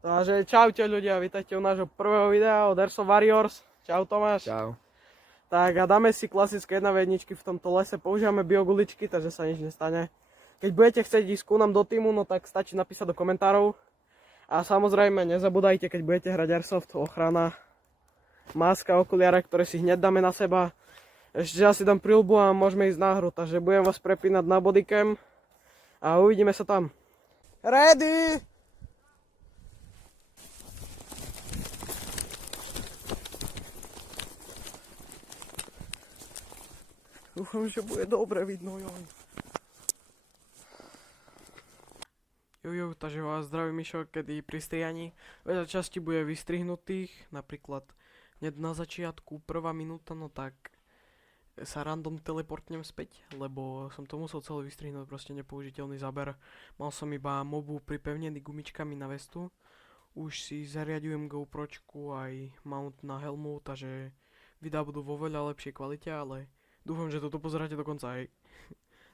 Takže čaute ľudia, vítajte u nášho prvého videa od Airsoft Warriors. Čau Tomáš. Čau. Tak a dáme si klasické 1v1 v tomto lese, používame bioguličky, takže sa nič nestane. Keď budete chcieť ísť ku nám do týmu, no tak stačí napísať do komentárov. A samozrejme nezabudajte, keď budete hrať Airsoft, ochrana, maska, okuliare, ktoré si hneď dáme na seba. Ešte ja si dám prilbu a môžeme ísť na hru, takže budem vás prepínať na bodycam a uvidíme sa tam. Ready! Dúfam, že bude dobre vidno, joj. Jo, takže vás zdraví Mišo, kedy pri strihaní veľa časti bude vystrihnutých, napríklad hneď na začiatku, prvá minúta, no tak sa random teleportnem späť, lebo som to musel celé vystrihnúť, proste nepoužiteľný záber. Mal som iba mobu pripevnený gumičkami na vestu, už si zariadujem GoPročku aj mount na helmu, takže videá budú vo veľa lepšej kvalite, ale dúfam, že toto pozeráte do konca, hej.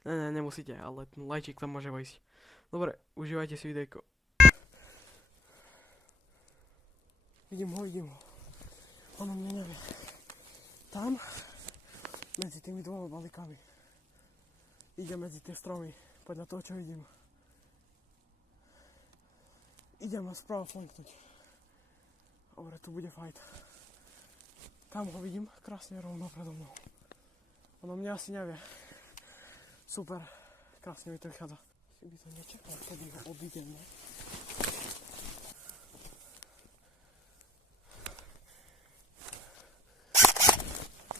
Ne, nemusíte, ale ten lajčík tam môže vojsť. Dobre, užívajte si videjko. Vidím ho. Ono mne nevie. Tam, medzi tými dvoma balíkami. Ide medzi tie stromy, podľa toho, čo vidím. Idem ma spravo flanknúť. Dobre, tu bude fight. Tam ho vidím, krásne rovno predo mnou. Ono mne asi nevie. Super, krásne mi to vychádza. Si by to nečakal, kedy ho obídem, ne?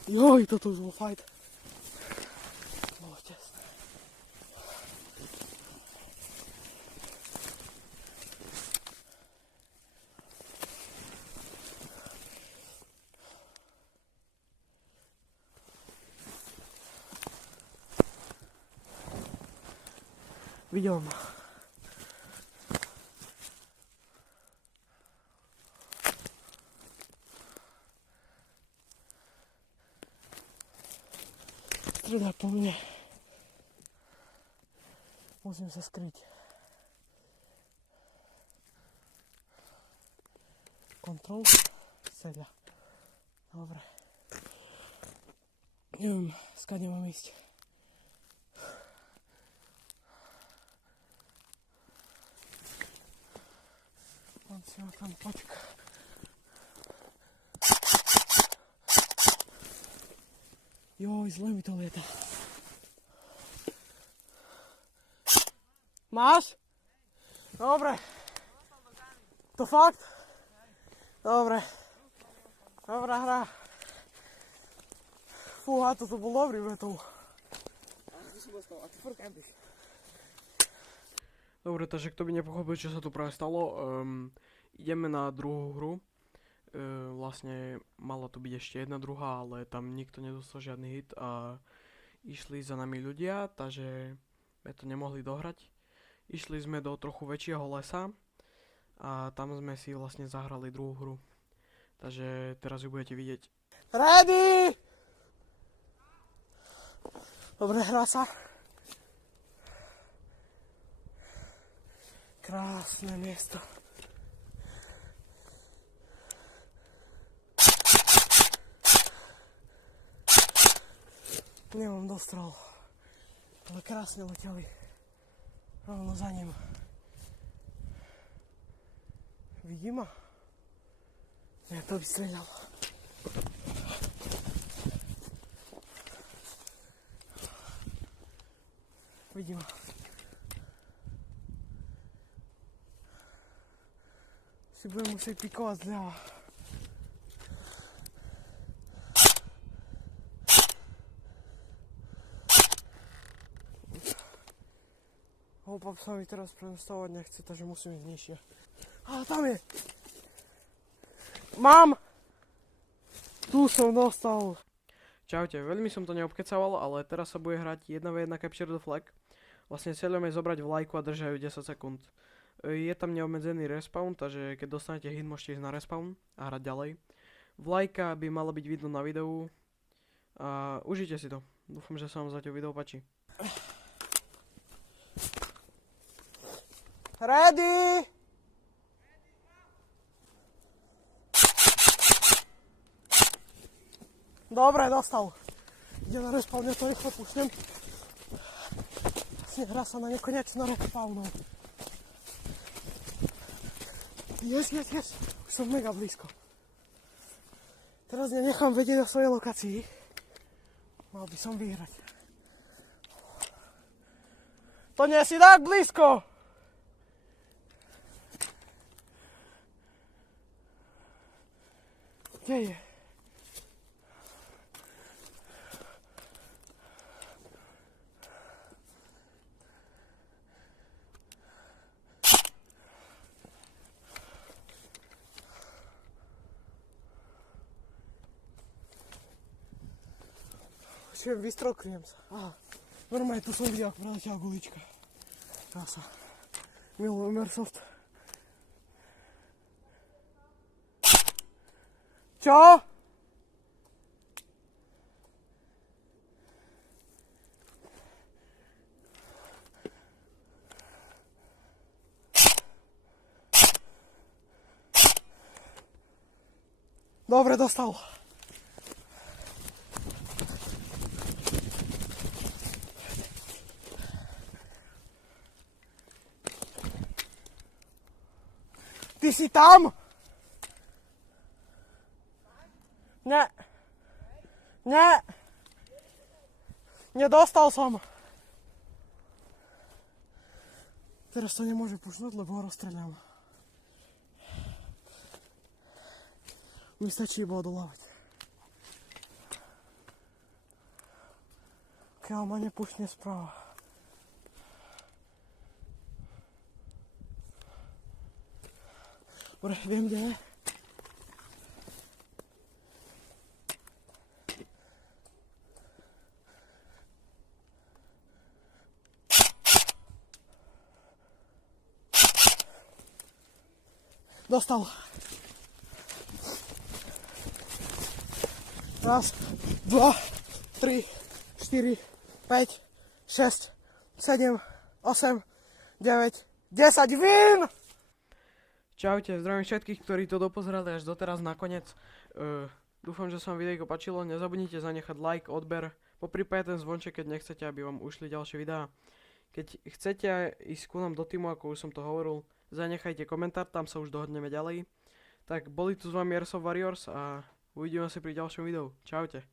Joj, toto už bol fight. Bolo tesné. Videl ma. Stredá po mne. Musím sa skryť. Kontrol. Sedľa. Dobre. Neviem, skade mám ísť. On si ho tam počká. Joj, zle mi to lieta. Máš? Dobre. To fakt? Dobre. Dobrá hra. Fúha, toto bol dobrý vetov. A ty furt campíš. Dobre, takže kto by nepochopil, čo sa tu práve stalo, ideme na druhú hru. Vlastne mala tu byť ešte jedna druhá, ale tam nikto nedostal žiadny hit a išli za nami ľudia, takže sme to nemohli dohrať. Išli sme do trochu väčšieho lesa a tam sme si vlastne zahrali druhú hru. Takže teraz ju budete vidieť. Ready! Dobre, hrá sa. Krásne miesto. Nemám dostrel, ale krásne leteli rovno za ním. Vidí ma? Ja to vystreľal. Vidí ma. Si budem musieť pikovať zľava. Hopap sa mi teraz prenostovať nechce, takže musím ísť nižšie. A tam je! Mám! Tu som dostal. Čaute, veľmi som to neobkecával, ale teraz sa bude hrať 1v1 Capture the Flag. Vlastne cieľom je zobrať vlajku a držať ju 10 sekúnd. Je tam neobmedzený respawn, takže keď dostanete hit, môžete ísť na respawn a hrať ďalej. Vlajka by mala byť vidno na videu. A užite si to. Dúfam, že sa vám zatiaľ video páči. Ready? Dobre, dostal. Ide na respawn, to rýchlo pušnem. Hrá sa na nekonečno respawnou. Yes. Už som mega blízko. Teraz nechám vedieť o svojej lokácii. Mal by som vyhrať. To nie si tak blízko! Kde je? Čiže vystrokrujem sa. Aha. Normálne tu som videl, ako preletela gulička. Krása. Milujem Airsoft. Čo? Dobre, dostal. Ty si tam? Ne. Nedostal som. Teraz to nemôže pušnúť, lebo ho rozstreľam. Mi stačí iba odolávať. Keď ma nepušne správa. Dobre, viem, kde je. Dostal. Raz, 2, 3, 4, 5, 6, 7, 8, 9, 10, win! Čaute, zdravím všetkých, ktorí to dopozerali až doteraz nakoniec. Dúfam, že sa vám videjko páčilo, nezabudnite zanechať like, odber, poprípade ten zvonček, keď nechcete, aby vám ušli ďalšie videá. Keď chcete ísť ku nám do týmu, ako už som to hovoril, zanechajte komentár, tam sa už dohodneme ďalej. Tak boli tu s vami Airsoft Warriors a uvidíme sa pri ďalšom videu. Čaute.